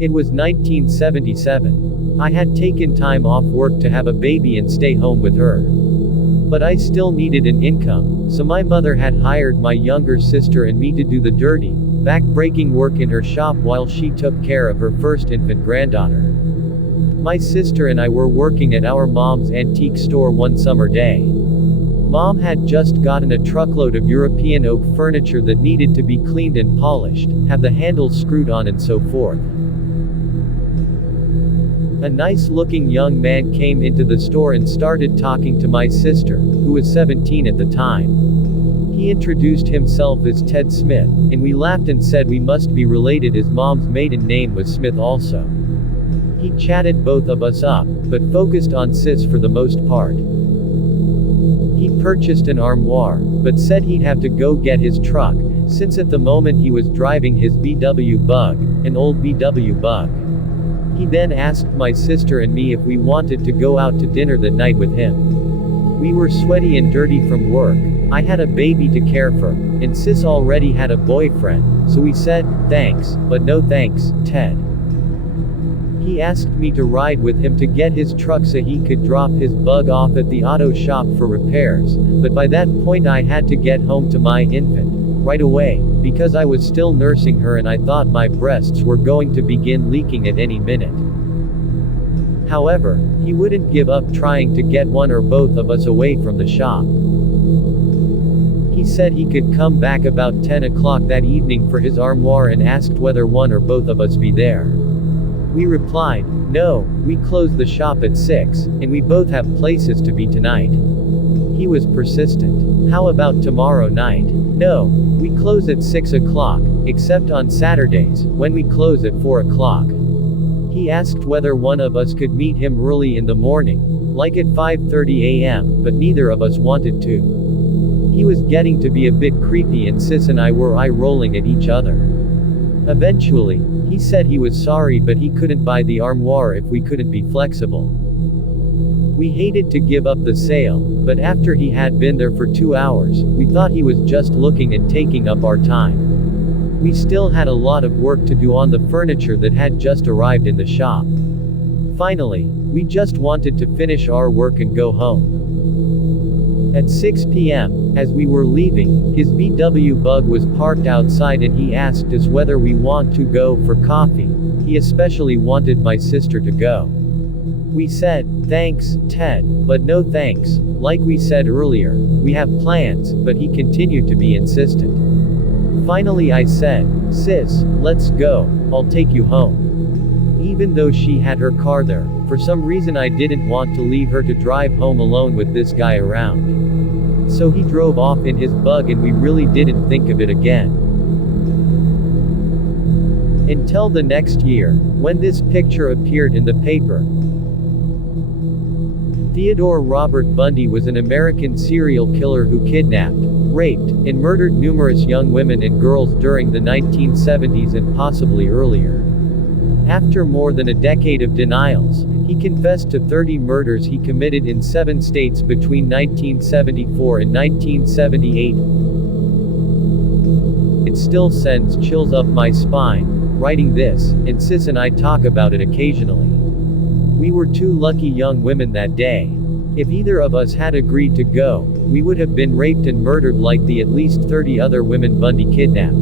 It was 1977. I had taken time off work to have a baby and stay home with her. But I still needed an income, so my mother had hired my younger sister and me to do the dirty, back-breaking work in her shop while she took care of her first infant granddaughter. My sister and I were working at our mom's antique store one summer day. Mom had just gotten a truckload of European oak furniture that needed to be cleaned and polished, have the handles screwed on and so forth. A nice-looking young man came into the store and started talking to my sister, who was 17 at the time. He introduced himself as Ted Smith, and we laughed and said we must be related as Mom's maiden name was Smith also. He chatted both of us up, but focused on Sis for the most part. He purchased an armoire, but said he'd have to go get his truck, since at the moment he was driving his VW Bug, an old VW Bug. He then asked my sister and me if we wanted to go out to dinner that night with him. We were sweaty and dirty from work, I had a baby to care for, and Sis already had a boyfriend, so we said, thanks, but no thanks, Ted. He asked me to ride with him to get his truck so he could drop his Bug off at the auto shop for repairs, but by that point I had to get home to my infant, right away, because I was still nursing her and I thought my breasts were going to begin leaking at any minute. However, he wouldn't give up trying to get one or both of us away from the shop. He said he could come back about 10 o'clock that evening for his armoire and asked whether one or both of us be there. We replied, no, we close the shop at 6, and we both have places to be tonight. He was persistent. How about tomorrow night? No, we close at 6 o'clock, except on Saturdays, when we close at 4 o'clock. He asked whether one of us could meet him early in the morning, like at 5:30 a.m., but neither of us wanted to. He was getting to be a bit creepy and Sis and I were eye-rolling at each other. Eventually, he said he was sorry but he couldn't buy the armoire if we couldn't be flexible. We hated to give up the sale, but after he had been there for 2 hours, we thought he was just looking and taking up our time. We still had a lot of work to do on the furniture that had just arrived in the shop. Finally, we just wanted to finish our work and go home. At 6 p.m., as we were leaving, his VW Bug was parked outside and he asked us whether we want to go for coffee. He especially wanted my sister to go. We said, thanks, Ted, but no thanks. Like we said earlier, we have plans, but he continued to be insistent. Finally I said, Sis, let's go, I'll take you home. Even though she had her car there, for some reason I didn't want to leave her to drive home alone with this guy around. So he drove off in his Bug and we really didn't think of it again. Until the next year, when this picture appeared in the paper. Theodore Robert Bundy was an American serial killer who kidnapped, raped, and murdered numerous young women and girls during the 1970s and possibly earlier. After more than a decade of denials, he confessed to 30 murders he committed in 7 states between 1974 and 1978. It still sends chills up my spine, writing this, and Sis and I talk about it occasionally. We were 2 lucky young women that day. If either of us had agreed to go, we would have been raped and murdered like the at least 30 other women Bundy kidnapped.